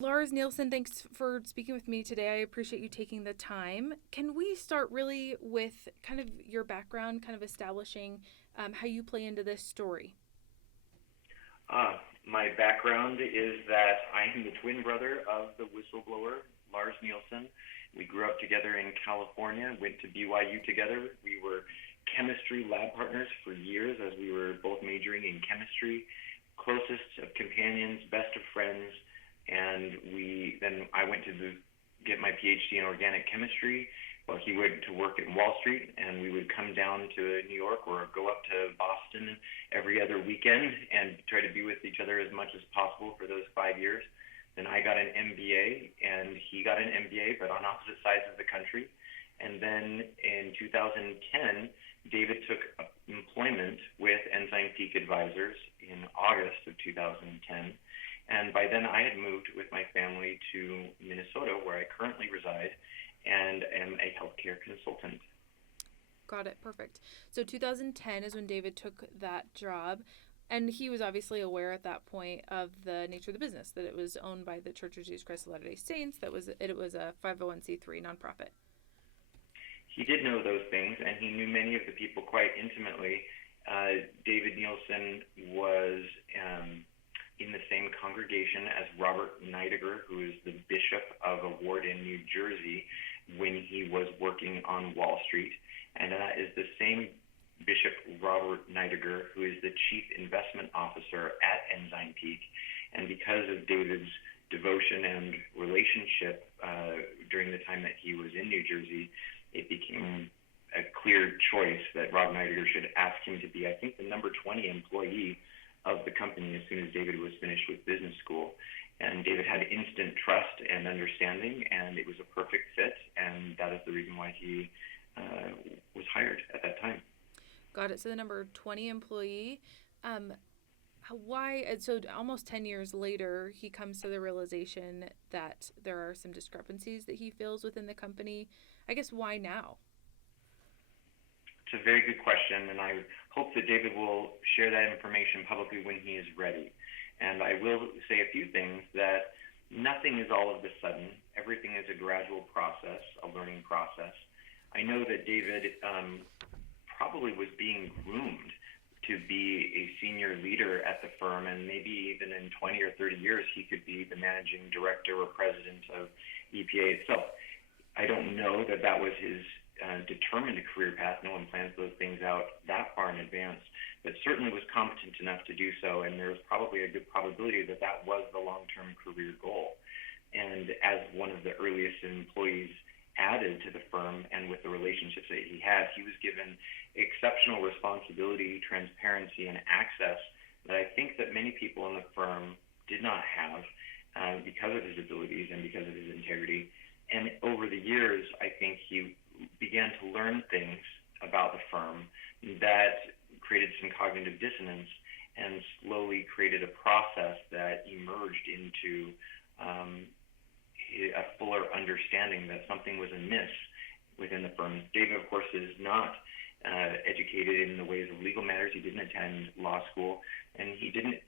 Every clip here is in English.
Lars Nielsen, thanks for speaking with me today. I appreciate you taking the time. Can we start really with kind of your background, kind of establishing how you play into this story? My background is that I am the twin brother of the whistleblower, Lars Nielsen. We grew up together in California, went to BYU together. We were chemistry lab partners for years as we were both majoring in chemistry, closest of companions, best of friends, and I went to get my PhD in organic chemistry while he went to work in Wall Street, and we would come down to New York or go up to Boston every other weekend and try to be with each other as much as possible for those 5 years. Then I got an MBA, and he got an MBA, but on opposite sides of the country. And then in 2010, David took employment with Ensign Peak Advisors in August of 2010. And by then I had moved with my family to Minnesota, where I currently reside, and am a healthcare consultant. Got it. Perfect. So 2010 is when David took that job. And he was obviously aware at that point of the nature of the business, that it was owned by the Church of Jesus Christ of Latter-day Saints, it was a 501c3 nonprofit. He did know those things, and he knew many of the people quite intimately. David Nielsen was in the same congregation as Robert Neidiger, who is the Bishop of a ward in New Jersey, when he was working on Wall Street. And that is the same Bishop Robert Neidiger who is the Chief Investment Officer at Ensign Peak. And because of David's devotion and relationship during the time that he was in New Jersey, it became a clear choice that Rob Neidiger should ask him to be, I think, the number 20 employee of the company as soon as David was finished with business school. And David had instant trust and understanding, and it was a perfect fit, and that is the reason why he was hired at that time. Got it. So the number 20 employee. Why? So almost 10 years later, he comes to the realization that there are some discrepancies that he feels within the company. I guess why now? It's a very good question, and I hope that David will share that information publicly when he is ready. And I will say a few things, that nothing is all of a sudden. Everything is a gradual process, a learning process. I know that David probably was being groomed to be a senior leader at the firm, and maybe even in 20 or 30 years he could be the managing director or president of EPA itself. I don't know that that was his determined career path. No one plans those things out that far in advance, but certainly was competent enough to do so, and there was probably a good probability that that was the long-term career goal. And as one of the earliest employees added to the firm, and with the relationships that he had, he was given exceptional responsibility, transparency, and access that I think that many people in the firm did not have because of his abilities and because of his integrity. And over the years, I think he began to learn things about the firm that created some cognitive dissonance and slowly created a process that emerged into a fuller understanding that something was amiss within the firm. David, of course, is not educated in the ways of legal matters. He didn't attend law school, and he didn't,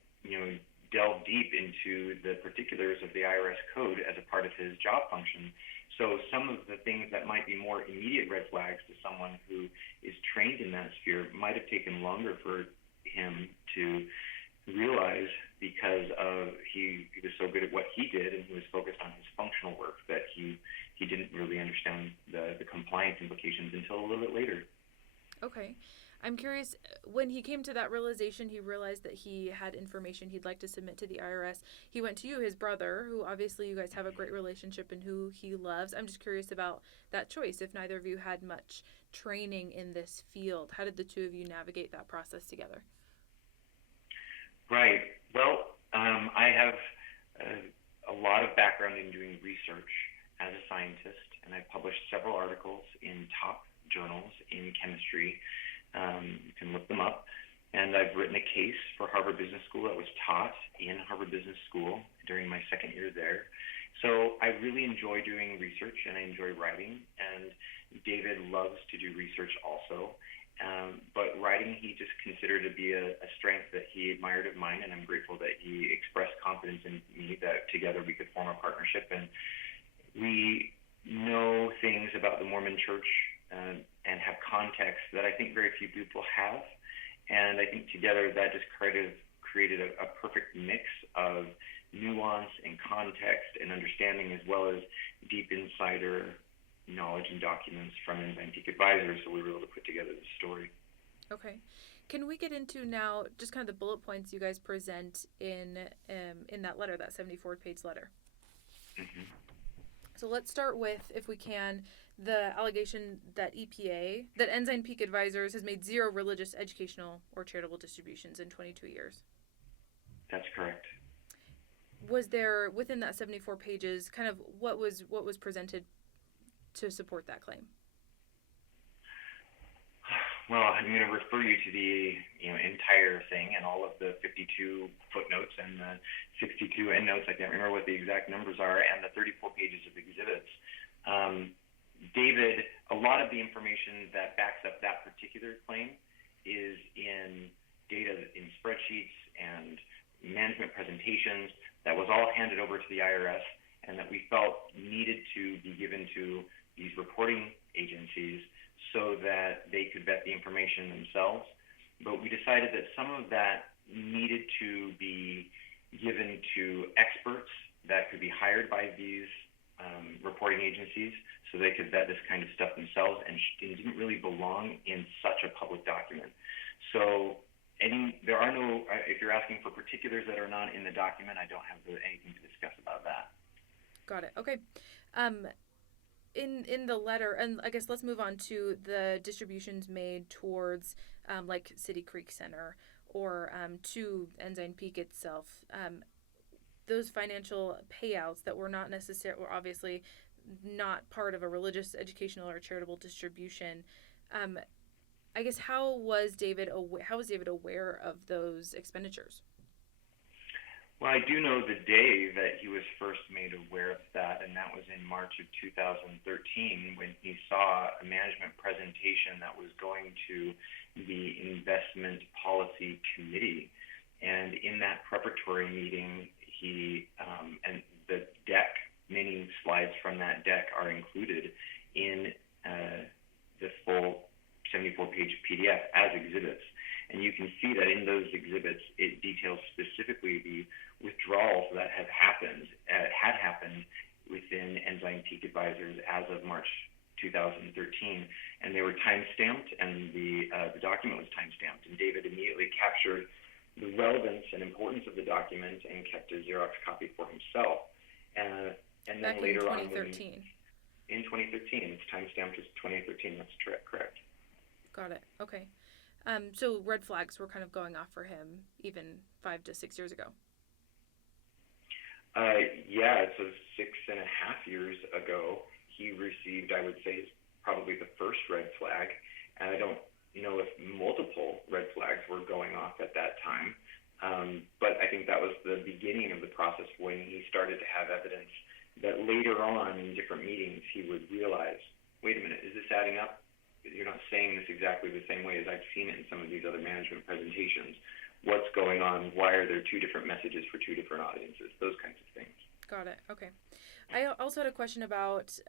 delve deep into the particulars of the IRS code as a part of his job function. So some of the things that might be more immediate red flags to someone who is trained in that sphere might have taken longer for him to realize, because he was so good at what he did and he was focused on his functional work, that he didn't really understand the compliance implications until a little bit later. Okay. I'm curious, when he came to that realization, he realized that he had information he'd like to submit to the IRS. He went to you, his brother, who obviously you guys have a great relationship and who he loves. I'm just curious about that choice, if neither of you had much training in this field. How did the two of you navigate that process together? Right. Well, I have a lot of background in doing research as a scientist, and I published several articles in top journals in chemistry. You can look them up. And I've written a case for Harvard Business School that was taught in Harvard Business School during my second year there. So I really enjoy doing research, and I enjoy writing. And David loves to do research also. but writing he just considered to be a strength that he admired of mine, and I'm grateful that he expressed confidence in me that together we could form a partnership. And we know things about the Mormon Church and have context that I think very few people have, and I think together that just created a perfect mix of nuance and context and understanding, as well as deep insider knowledge and documents from Ensign Peak Advisors, so we were able to put together the story. Okay. Can we get into now just kind of the bullet points you guys present in that letter, that 74-page letter? Mm-hmm. So let's start with, if we can, the allegation that Ensign Peak Advisors has made 0 religious, educational, or charitable distributions in 22 years. That's correct. Was there, within that 74 pages, kind of what was presented to support that claim? Well, I'm going to refer you to the entire thing and all of the 52 footnotes and the 62 endnotes. I can't remember what the exact numbers are, and the 34 pages of exhibits. David, a lot of the information that backs up that particular claim is in data in spreadsheets and management presentations that was all handed over to the IRS and that we felt needed to be given to these reporting agencies so that they could vet the information themselves. But we decided that some of that needed to be given to experts that could be hired by these reporting agencies so they could vet this kind of stuff themselves, and it didn't really belong in such a public document. So there are no, if you're asking for particulars that are not in the document, I don't have anything to discuss about that. Got it. Okay. In the letter, and I guess let's move on to the distributions made towards like City Creek Center or to Ensign Peak itself. Those financial payouts that were obviously not part of a religious, educational, or charitable distribution. I guess how was David aware of those expenditures? Well, I do know the day that he was first made aware of that, and that was in March of 2013 when he saw a management presentation that was going to the Investment Policy Committee. And in that preparatory meeting, and the deck, many slides from that deck are included in the full 74-page PDF as exhibits. And you can see that in those exhibits, it details specifically the withdrawals that had happened within Ensign Peak Advisors as of March 2013. And they were time-stamped, and the document was time-stamped. And David immediately captured the relevance and importance of the document and kept a Xerox copy for himself. And then back later in 2013. In 2013. It's time-stamped as 2013. That's correct. Got it. Okay. So red flags were kind of going off for him even 5 to 6 years ago. Yeah, so 6.5 years ago, he received, I would say, probably the first red flag. And I don't know if multiple red flags were going off at that time. But I think that was the beginning of the process when he started to have evidence that later on in different meetings he would realize, wait a minute, is this adding up? You're not saying this exactly the same way as I've seen it in some of these other management presentations. What's going on? Why are there 2 different messages for 2 different audiences? Those kinds of things. Got it. Okay. I also had a question about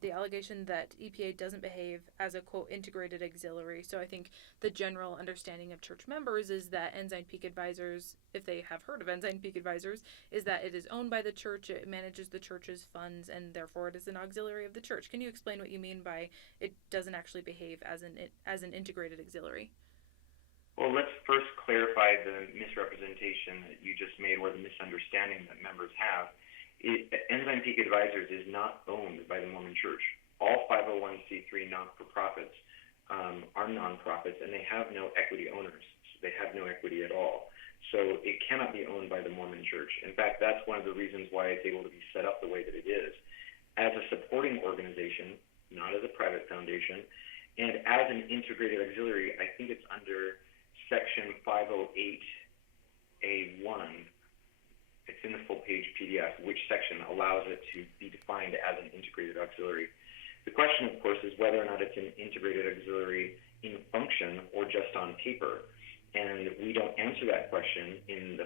the allegation that EPA doesn't behave as a, quote, integrated auxiliary. So I think the general understanding of church members is that Ensign Peak Advisors, if they have heard of Ensign Peak Advisors, is that it is owned by the church, it manages the church's funds, and therefore it is an auxiliary of the church. Can you explain what you mean by it doesn't actually behave as an integrated auxiliary? Well, let's first clarify the misrepresentation that you just made, or the misunderstanding that members have. Ensign Peak Advisors is not owned by the Mormon Church. All 501c3 not-for-profits are nonprofits, and they have no equity owners. So they have no equity at all. So it cannot be owned by the Mormon Church. In fact, that's one of the reasons why it's able to be set up the way that it is. As a supporting organization, not as a private foundation, and as an integrated auxiliary, I think it's under Section 508A1. It's in the full-page PDF, which section allows it to be defined as an integrated auxiliary. The question, of course, is whether or not it's an integrated auxiliary in function or just on paper? And we don't answer that question in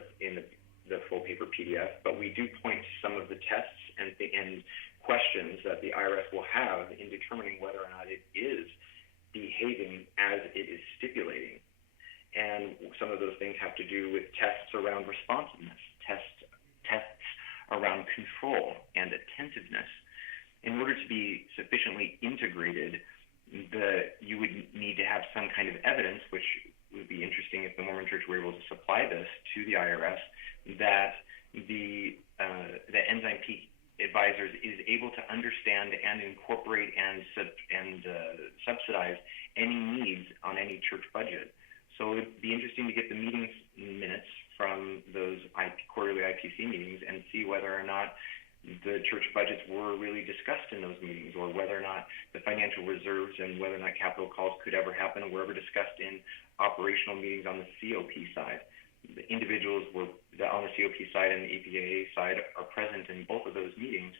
the full paper PDF, but we do point to some of the tests and questions that the IRS will have in determining whether or not it is behaving as it is stipulating. And some of those things have to do with tests around responsiveness, tests around control and attentiveness. In order to be sufficiently integrated, you would need to have some kind of evidence, which would be interesting if the Mormon Church were able to supply this to the IRS, that the Enzyme Peak Advisors is able to understand and incorporate and subsidize any needs on any church budget. So it'd be interesting to get the meeting minutes from those quarterly IPC meetings and see whether or not the church budgets were really discussed in those meetings, or whether or not the financial reserves and whether or not capital calls could ever happen were ever discussed in operational meetings on the COP side. The individuals on the COP side and the EPAA side are present in both of those meetings,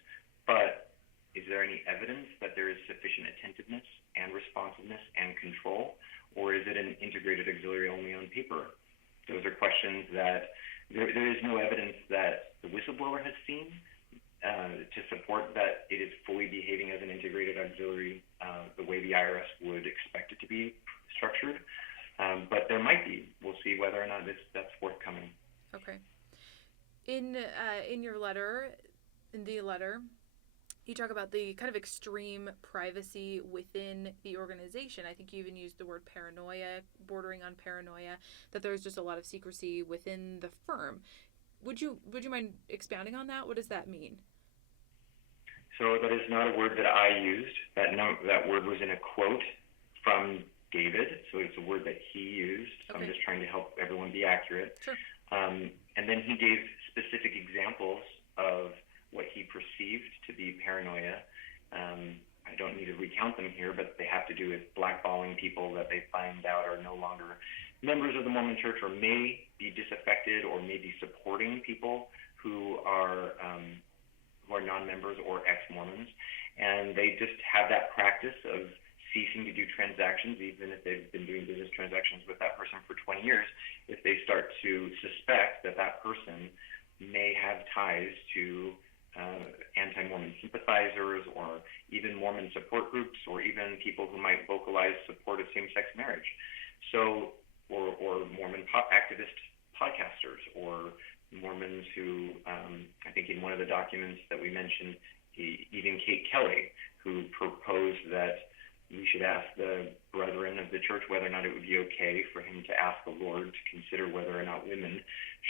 but is there any evidence that there is sufficient attentiveness and responsiveness and control, or is it an integrated auxiliary only on paper? Those are questions that there is no evidence that the whistleblower has seen to support that it is fully behaving as an integrated auxiliary the way the IRS would expect it to be structured. But there might be. We'll see whether or not that's forthcoming. Okay. In your letter, you talk about the kind of extreme privacy within the organization. I think you even used the word paranoia, bordering on paranoia, that there's just a lot of secrecy within the firm. Would you mind expounding on that? What does that mean? So that is not a word that I used. That word was in a quote from David, so it's a word that he used. So okay. I'm just trying to help everyone be accurate. Sure. And then he gave specific examples of what he perceived to be paranoia. I don't need to recount them here, but they have to do with blackballing people that they find out are no longer members of the Mormon Church, or may be disaffected, or may be supporting people who are non-members or ex-Mormons. And they just have that practice of ceasing to do transactions, even if they've been doing business transactions with that person for 20 years, if they start to suspect that that person may have ties to anti-Mormon sympathizers, or even Mormon support groups, or even people who might vocalize support of same-sex marriage. So, or Mormon activist podcasters, or Mormons who, I think in one of the documents that we mentioned, even Kate Kelly, who proposed that we should ask the brethren of the church whether or not it would be okay for him to ask the Lord to consider whether or not women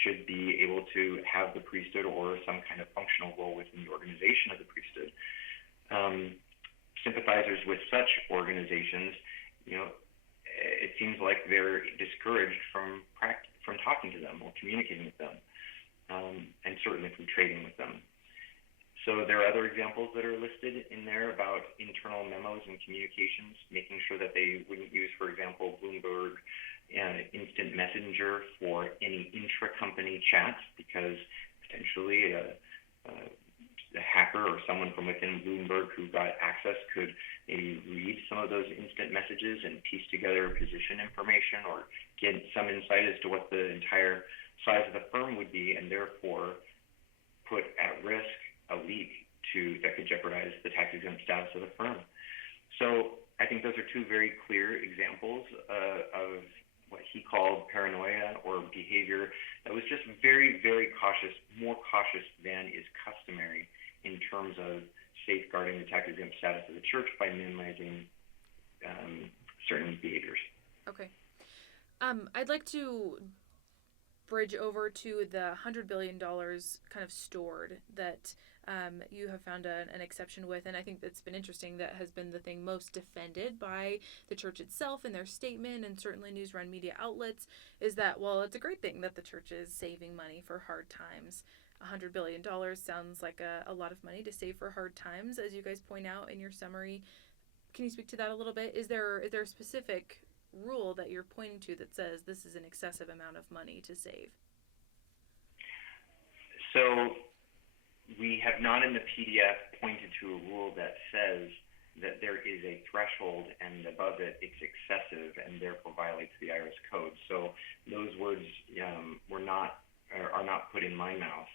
should be able to have the priesthood or some kind of functional role within the organization of the priesthood. Sympathizers with such organizations, it seems like they're discouraged from talking to them or communicating with them, and certainly from trading with them. So there are other examples that are listed in there about internal memos and communications, making sure that they wouldn't use, for example, Bloomberg Instant Messenger for any intra-company chats, because potentially a hacker or someone from within Bloomberg who got access could maybe read some of those instant messages and piece together position information, or get some insight as to what the entire size of the firm would be, and therefore put at risk a leak that could jeopardize the tax-exempt status of the firm. So I think those are two very clear examples of what he called paranoia, or behavior that was just very, very cautious, more cautious than is customary in terms of safeguarding the tax-exempt status of the church by minimizing certain behaviors. Okay. I'd like to bridge over to the $100 billion kind of stored that you have found an exception with, and I think that's been interesting. That has been the thing most defended by the church itself in their statement, and certainly news-run media outlets, is that, well, it's a great thing that the church is saving money for hard times. $100 billion sounds like a lot of money to save for hard times, as you guys point out in your summary. Can you speak to that a little bit? Is there a specific rule that you're pointing to that says this is an excessive amount of money to save? So we have not in the PDF pointed to a rule that says that there is a threshold, and above it, it's excessive and therefore violates the IRS code. So those words are not put in my mouth.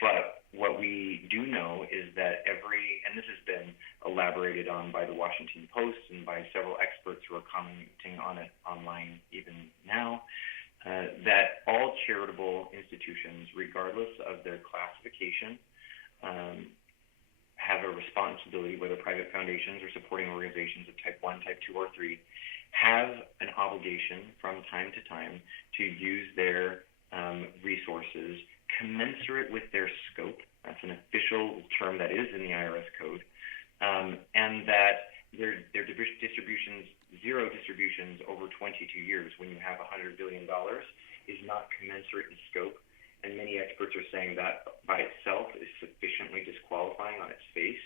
But what we do know is that and this has been elaborated on by the Washington Post and by several experts who are commenting on it online even now, that all charitable institutions, regardless of their classification, have a responsibility, whether private foundations or supporting organizations of type 1, type 2, or 3, have an obligation from time to time to use their resources commensurate with their scope. That's an official term that is in the IRS code. And that their distributions, zero distributions over 22 years when you have $100 billion is not commensurate in scope. And many experts are saying that by itself is sufficiently disqualifying on its face.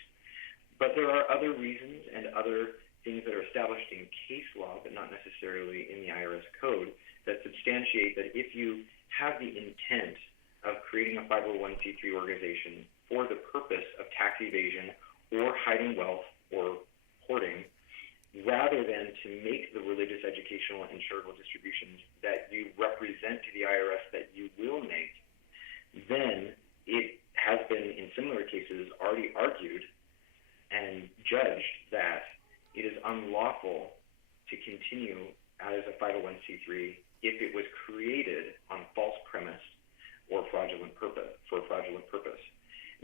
But there are other reasons and other things that are established in case law, but not necessarily in the IRS code, that substantiate that if you have the intent of creating a 501c3 organization for the purpose of tax evasion or hiding wealth or hoarding, rather than to make the religious, educational, and charitable distributions that you represent to the IRS that you will make, then it has been, in similar cases, already argued and judged that it is unlawful to continue as a 501c3 if it was created on false premise or fraudulent purpose, for a fraudulent purpose.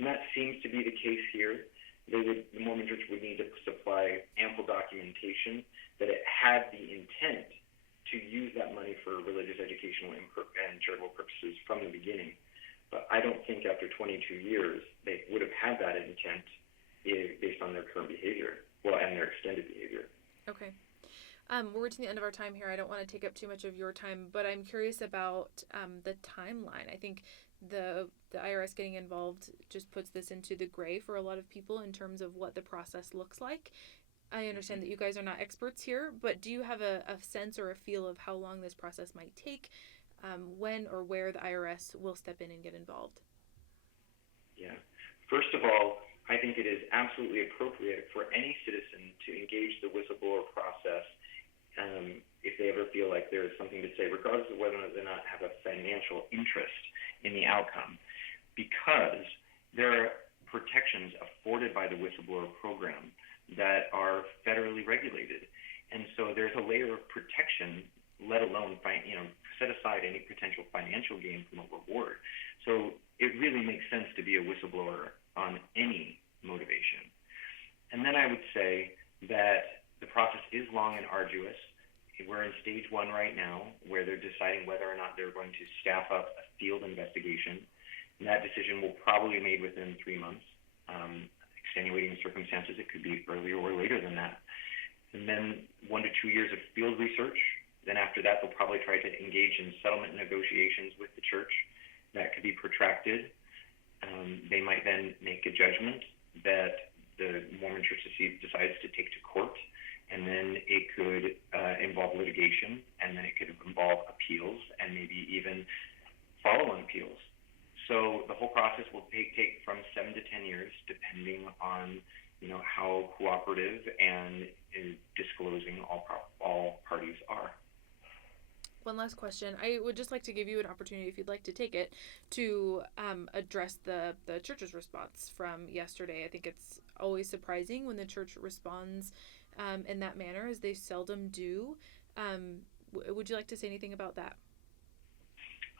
And that seems to be the case here. The Mormon Church would need to supply ample documentation that it had the intent to use that money for religious, educational, and charitable purposes from the beginning. But I don't think after 22 years they would have had that intent based on their current behavior, and their extended behavior. Okay. We're reaching the end of our time here. I don't want to take up too much of your time, but I'm curious about the timeline. I think the IRS getting involved just puts this into the gray for a lot of people in terms of what the process looks like. I understand that you guys are not experts here, but do you have a sense or a feel of how long this process might take? When or where the IRS will step in and get involved? Yeah. First of all, I think it is absolutely appropriate for any citizen to engage the whistleblower process if they ever feel like there is something to say, regardless of whether or not they have a financial interest in the outcome, because there are protections afforded by the whistleblower program that are federally regulated. And so there's a layer of protection, let alone set aside any potential financial gain from a reward. So it really makes sense to be a whistleblower on any motivation. And then I would say that the process is long and arduous. We're in stage 1 right now, where they're deciding whether or not they're going to staff up a field investigation. And that decision will probably be made within 3 months. Extenuating circumstances, it could be earlier or later than that. And then 1 to 2 years of field research. Then after that, they'll probably try to engage in settlement negotiations with the church. That could be protracted. They might then make a judgment that the Mormon Church decides to take to court, and then it could involve litigation, and then it could involve appeals, and maybe even follow-on appeals. So the whole process will take from 7 to 10 years, depending on how cooperative and disclosing all parties are. One last question. I would just like to give you an opportunity, if you'd like to take it, to address the church's response from yesterday. I think it's always surprising when the church responds in that manner, as they seldom do. Would you like to say anything about that?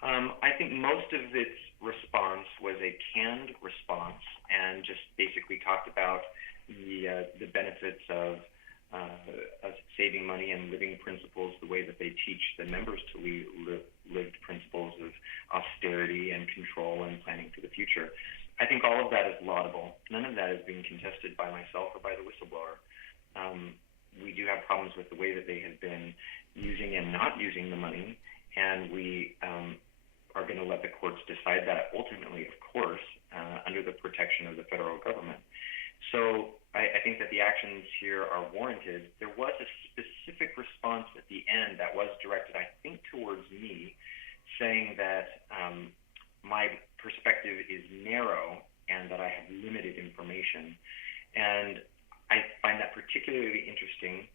I think most of its response was a canned response and just basically talked about the benefits of saving money and living principles the way that they teach the members to live principles of austerity and control and planning for the future. I think all of that is laudable. None of that is being contested by myself or by the whistleblower. We do have problems with the way that they have been using and not using the money, and we are going to let the courts decide that ultimately, of course, under the protection of the federal government. So I think that the actions here are warranted. There was a specific response at the end that was directed, I think, towards me, saying that my perspective is narrow and that I have limited information. And I find that particularly interesting.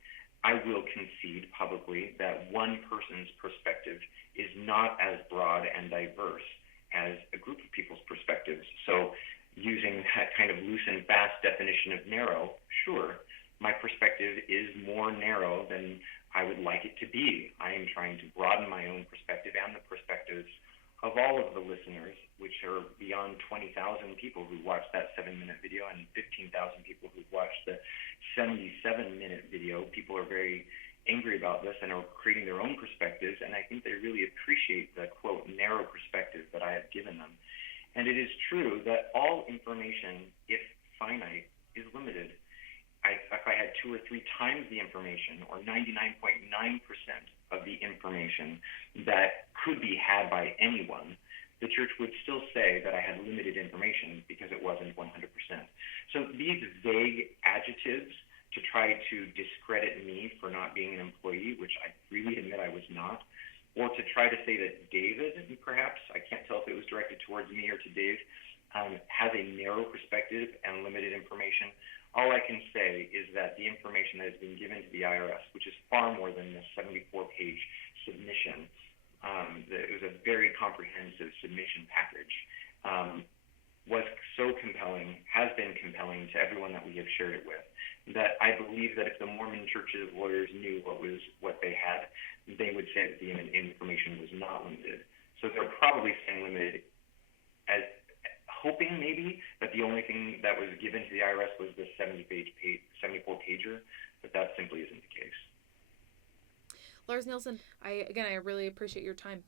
I will concede publicly that one person's perspective is not as broad and diverse as a group of people's perspectives. So, using that kind of loose and fast definition of narrow, sure, my perspective is more narrow than I would like it to be. I am trying to broaden my own perspective and the perspectives of all of the listeners, which are beyond 20,000 people who watched that 7-minute video and 15,000 people who watched the 77-minute video. People are very angry about this and are creating their own perspectives, and I think they really appreciate the, quote, narrow perspective that I have given them. And it is true that all information, if finite, is limited. If I had 2 or 3 times the information, or 99.9% of the information that could be had by anyone, the church would still say that I had limited information because it wasn't 100%. So these vague adjectives to try to discredit me for not being an employee, which I really admit I was not, or to try to say that David, perhaps, I can't tell if it was directed towards me or to Dave, has a narrow perspective and limited information. All I can say is that the information that has been given to the IRS, which is far more than the 74-page submission, it was a very comprehensive submission package, was so compelling, has been compelling to everyone that we have shared it with, that I believe that if the Mormon churches lawyers knew what they had, they would say that the information was not limited. So they're probably saying limited, as hoping maybe that the only thing that was given to the IRS was the 74-pager, but that simply isn't the case. Lars Nielsen, I really appreciate your time.